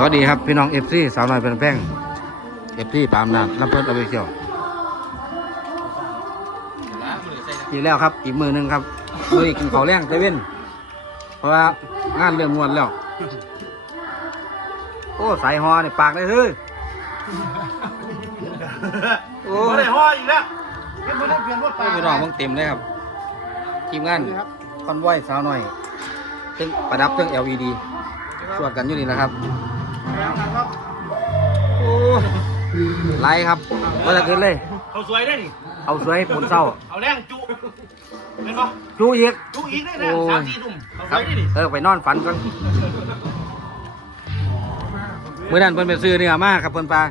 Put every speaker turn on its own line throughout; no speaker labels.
สวัสดีครับพี่น้องเอฟซีสาวน้อยเป็นแป้งเอฟซีปามนาลำเพิ่นเอาไปเที่ยวอีกแล้วครับ อีกมือหนึ่งครับมืออีกกินข้าวแรงเตเว่นเพราะว่างานเริ่มมวนแล้ว โอ้สายฮอเนี่ยปากเลยเฮ้ยโอ้
ไม่ได้ห่ออีกแล้วไม่ได้เปลี่ยนว่าปลา
พี่น้องมึงเต็มเลยครับ ทีมงานคอนวอยสาวน้อยซึ่งประดับเครื่อง LED สวดกันอยู่นี่แหละครับ
ครับ
โอ้ไล่ครับว่าจะเกินเลย
เขาสวยได้ดิ
เอาสวยผลเศร้า
เอาแรงจุเป็นปะ
จูอีก
จุอีกได้แรง
โอ้ย
สามสี่ทุ่มเขาส
ครั
ว
บ
ยได้ดิ
เออไปนอนฝันก่อนเมื่อนั้นเพิ่นไปซื้อเนื้อมาครับเพิ่นปลา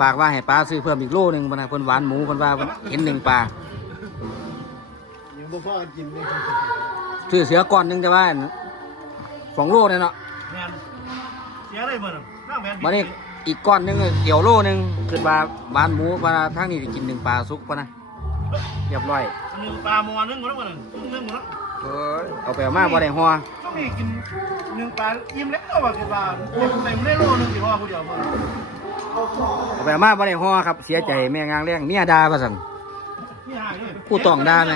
ฝากว่าให้ปลาซื้อเพิ่มอีกโลหนึงเพิ่นนะเพิ่นหวานหมูเพิ่นว่าเพิ่นเห็นหนึ่งปลา
ยังบ่พอกินเลย
ซื้อเสือก้อนหนึงแต่ว่าสองโลเนี่ยเนาะ
แมนเสียได้เหมือนน้าแมน
มานี่อีกก้อนหนึงเกี่ยวโลหนึงคือว่าหวานหมูว่าทางนี้ได้กินหนึ่งปลาสุกปะนะเรียบร้อย
หนึ่งปลาหมอนึงหมดแล้วหมดนึงนึงหมดแล้ว
เออเอาไปเอามาบ่ได้หัว
ก็มีกินหนึ่งปลาอิ่มแล้วว่าคือปลาเต็มเต็มได้โลนึงสิว่าผู้เดียวหมด
เอาไปเอามาบ่ได้หัวครับ เสียใจแม่งางแรงเมียด่าว่าซั่น
นี่หายเลย
ผู้ต้องด่าไหม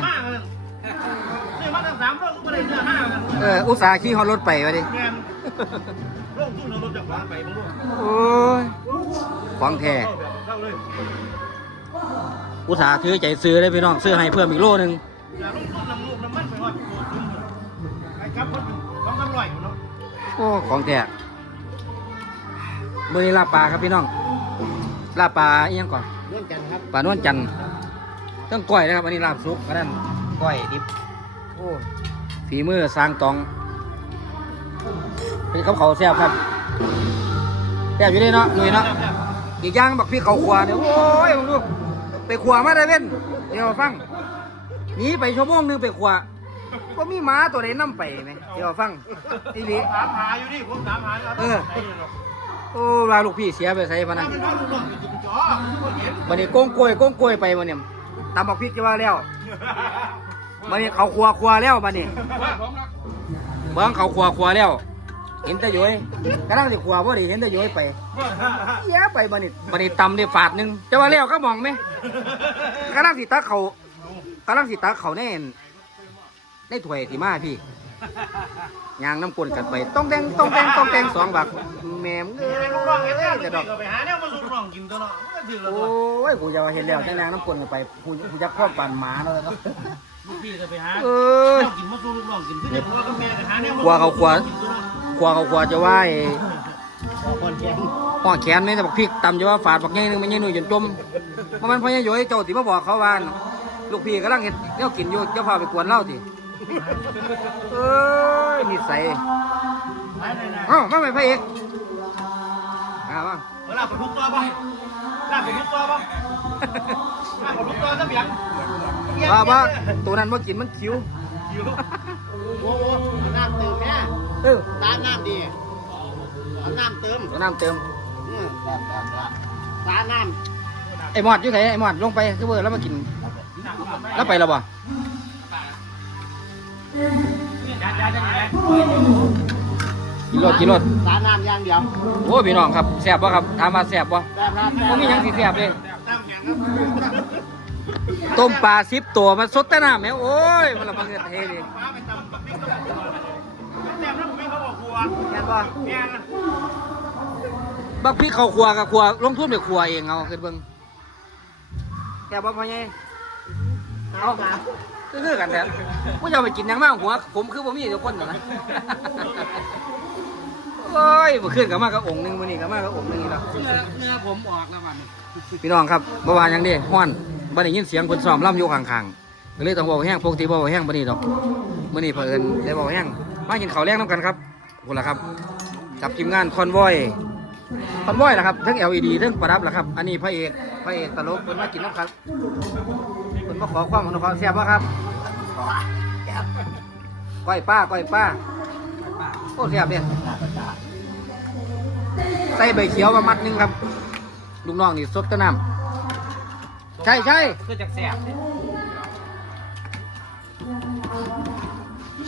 เนี่ยมาตั้งสามโลก็ได้เนื้อห้ากัน
เอออุตส่าห์ขี่ฮอดรถไปว่าดิ
แมน โลกทุ่งเราลดจากฟ้าไปบ้างลูก
โอ้ยของแท้
เข้าเลย
อุตส่าห์ถือใจซื้อได้พี่น้องซื้อให้เพิ่มอีกโลหนึง
อย่าลงทุนน้ำลูกน้ำมันไปว่าโกรธจุ่มไอ้ครับคนต้องทำร่อยอยู่เนาะ
โอ้ของแท้มื้อนี้ลาบปลาครับพี่น้องลาบปลาอีหยังก่อน
เรื่องกันครับ
ปลานวลจันทร์ต้องก้อยนะครับอันนี้ลาบสุกอันนั้นก้อยดิบโอ้ฝีมือสร้างตอง เป็นข้าวเขาวแซ่บครับแซ่บอยู่เลยเนาะหนุ่ยเนาะอีกอย่างบักพี่เขาขวาเนี่ยโอ้ยมึงดูไปขวามาได้เว้นเดี๋ยวฟังหนีไปชั่วโมงหนึงไปขวาก็มีหมาตัวไหนนํไปไหมเดี๋ยวฟังอีหลี
ถามหาอยู่ดิผมถามหาอยู่
เออโอ้ว่าลูกพี่เสียไปใส่พะ
ถ้า
นะ
เป็นพ่อลูกน้องอยู่จุดจ่อคนเห็น
วันนี้โก้งกล้วยโก้งกล้วยไปวันนี้ตำบักพริกจะว่าแล้ววันนี้เขาขวาขวาแล้ววันนี้เบิ้งเขาขวาขวาแล้ว เห็นแต่ย้อยกำลังสิขวาพอดีเห็นแต่ย้อยไปเหี้ยไปบันนี้บันนี้ตำได้ฝาดหนึงจะว่าแล้วก็มองไหมกำลังสิตักเขากำลังสิตักเขาแน่นในถ้วยที่มาพี่ยางน้ำกลนกันไปต้องแดงต้องแดงต้องแดงสองบักแม่มเอ้
เห็นลูกน้องเห็นแล้ว
ยจะดอก
ก็ไปหาแนวมาลูกน้องกินตัวเนาะก็ถือแล้ว
โอ้ยกูจะเห็นแล้วจังนางน้ำกลนกันไปกูกูจะครอบปั่นหมาแล้วเนาะ
ลูกพี่จะไปหา
เอ
แน
อ
วกินมาสู้ลูกน้องกินที่เด็กพ่อกับแม่ก็หาแนว
กลัวเขากลัว ขวาเขาขวาจะว่าไอ้
คนแก่
ห่อแขนไม่แต่บักพริกตำจะว่าฝาดบักใหญ่หนึงมันใหญ่หนุ่ยจนจมเพราะมันพ่อใหญ่ย้อยเจ้าติมาบอกเขาว่าลูกพี่กำลังเห็ดเนี้ยกินอยู่เจ้าพาไปกวนเหล้าติเอ้ยนิสัย
ไปเลยนะ
เอ้ามาไปพระเอกเอามา
เวลาไปทุกตัวป่ะลาไปทุกตัวป่ะลาไปทุกตัวจะเบียง
ว่าว่าตัวนั้นว่ากินมันคิ้ว
อยู่โอ้โหน้ำเติมแม่
เออ
ตาน้ำดีเอาน้ำเติม
ตัวน้ำเติม
ตาน้ำ
ไอ้หมอดอยู่ไหนไอ้หมอดลงไปคือเบอร์แล้วมากิน แล้วไปแล้วบ่กินรถกินรถ
ตาน้ำอย่างเดียว
โอ้พี่น้องครับแซ่บป่ะครับถามมาแซ่บป่ะ
แบบนั้น
บ่มีหยังสิแซ่บเลย
น้ำอย่างนั้น
ต้มปลาสิบตัวมันสดแต่น้ำแม่โอ้ย มันละมันเงินเทเลย
ฟ้าไปตำกับพริกกับแซ่บแล้วผมไม่เขาบอกครัว
แม่นป่ะ
แม่นะ
บักพี่เขาครัวกับครัวลงทุนไปครัวเองเอาขึ้นเบิ่งแซ่บป่ะพ่อใหญ่เอาคือคือกันแท้ผู้จะเอาไปกินหยังมากหัว ผมคือผมมีทุกคนนะโอ้ยเมื่อคืนกับมากับองค์หนึงมื้อนี้กับมากับองค์หนึงนี่ล่ะ
เนื้อเนื้อผมออกแล้วมัน
พี่น้องครับเมื่อวานยังดีฮ้อน บ่ได้ยินเสียงคนซ้อมล่ำอยู่ข้างๆก็เลยต้องเบาแห้งปกติบ่เบาแห้งบ่นี้ดอกมื้อนี้เพิ่นได้เบาแห้งมากินข้าวแรงน้ำกันครับพุ่นละครับกับทีมงานคอนวอยคอนวอยล่ะครับทั้ง LED ทั้งประดับละครับ อันนี้พระเอกพระเอกตลกเพิ่นมากินน้ำครับเพิ่นมาขอความอนุเคราะห์แซ่บบ่ครับก้อยป้าก้อยป้าโอ้แซ่บเนี่ยใส่ใบเขียวมามัดนึงครับลูกน้องนี่สดแตะน้ำ ใช่ใช่
ก็จะแซ่บ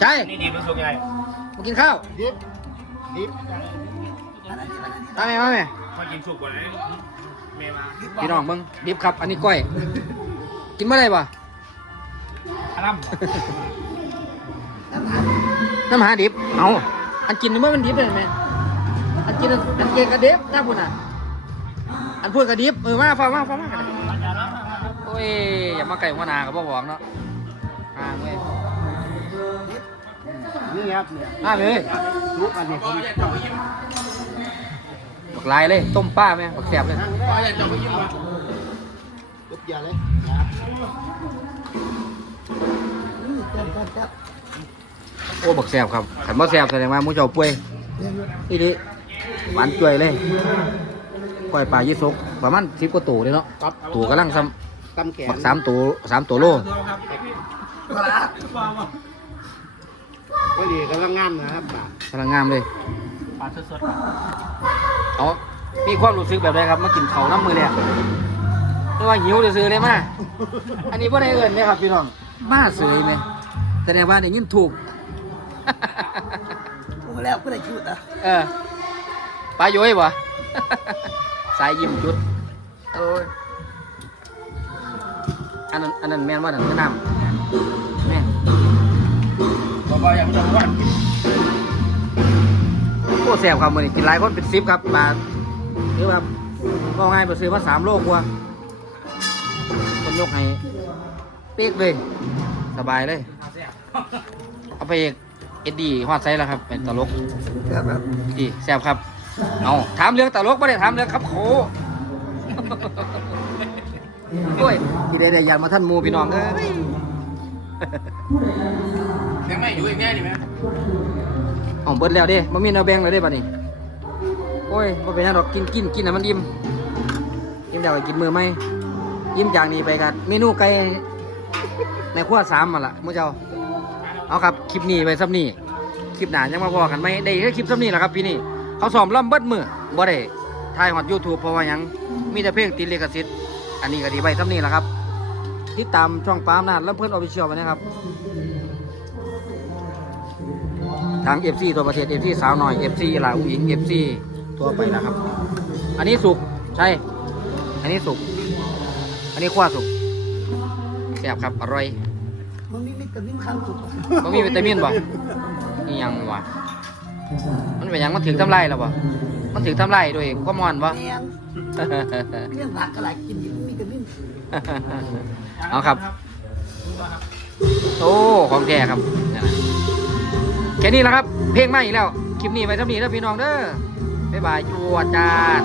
ใช่
นี่ดีเป็นสุกใหญ่
มากินข้าว
ดิบดิบ
มาแม่มาแม่
มากินสุกกว่าไหนเมย์มา
พี่น้องเบิ่งดิบครับ อันนี้ก้อย กินเมื่อไรบ่
อารัม
น้ำหาดิบ เอาอันกินนี่เมื่อมันดิบเลยแม่อันกินอันเกงกระดิบถ้าพูดน่ะ อันพูดกระดิบเออมาฟังมาฟังมากัน โอ้ย อย่ามาไก่หัวหนากับพ่อบอกเนาะห่างเว้ย
นี่ครับเนี่ย
มาเลย
ลูกอันนี้ผม
บักลายเลย ต้มป้าไหมบักแสบเลย
ลูกยาเลยนะครับอืมจับจับจับ
โอ้บักแสบครับขันบ่แสบแสดงว่าหมูเจ้าป่วยนี่ดิหวานจ่วยเลยก้อยปลายี่สกประมาณสิบกว่าตัวเลยเนาะ
ครับ
ตัวกำลังซ้
กำแขำน
บักสามตัวสามตัวโล
ก็ดีกำลังงามนะครับป่ากำ
ลังงามเลย
ปลาสด
เอามีความรู้สึกแบบไรครับมากินเขาวน้ำมือเลยไม่ว่าหิวจะซื้อเลยมาอันนี้ว่าในเอื่นไหมครับพี่น้องมาซื้อไหมแสดงว่าได้ยินถูก
โอ้แล้วก็ได้ชุดอะ
เออปลาโย้ยบ่ สายยิ้มจุดโอ้ย อันนั้นอันนั้นแม่นว่านั่นคือน้ำแม่
ๆบอกว่าอย่างจังหวัด
โอ้แซ่บครับมื้อนี้กินหลายคนเป็นสิบครับมาหรือว่าก็ง่ายไปซื้อมาสามโลกว่าคนยกให้เป๊กเลยสบายเลย เอาไปเอกเอ็ดดี้ฮอดไซแล้วครับ เป็นตลก
ครับครับ
ดีแซ่บครับ เอาถามเรื่องตลกไม่ได้ถามเรื่องครับโข โอ้ยที่ได้ได้ยันมาท่านหมูพี่น้องเอ้ย
เสียงไม่อยู่อีกแน่ดิไหม
เอาเบิดแล้วเด้บ่มีแนวแบ่งเลยเด้บัดนี้โอ้ยบ่เป็นหยังดอกกินกินกินให้มันอิ่มอิ่มแล้วก็กินมือไหมอิ่มจากนี้ไปกันเมนูไก่ในครัวสามมาละมื้อเจ้า เอาครับคลิปนี้ไว้ซ้ำนี้คลิปหน้ายังมาพอกันไหมได้แค่คลิปซ้ำนี้แหละครับพี่นี่เขาซ้อมล่ำเบิดมือบ่ได้ถ่ายฮอด YouTube เพราะว่าหยังมีแต่เพลงติดลิขสิทธิ์ อันนี้ก็ดีไว้ซ้ำนี้แหละครับ ติดตามช่องปามนาดลำเพิ่นออฟฟิเชียลไว้นะครับ ทาง FC ตัวประเทศ FC สาวหน่อย FC หลาอุหญิง FC ตัวไปแล้วครับ อันนี้สุกใช่ อันนี้สุก อันนี้ขั้วสุกแซ่บครับอร่อย
มันมีวิตามินข้างสุด
มันมีวิตามินบ่นี่ยังวะมันเป็นหยังมันถึงทำลายแล้วบ่ มันถึงทำลายโดยความมอนบ่
แมนเลี้ยงผักก็หลายกินอยู่มีวิตามิน
เอาครับ โอ้ของแท้ครับนี่นนะแค่นี้แหละครับ เพลงมาอีกแล้ว คลิปนี้ไปเท่านี้แล้วพี่น้องเด้อบ๊ายบายจวดจาด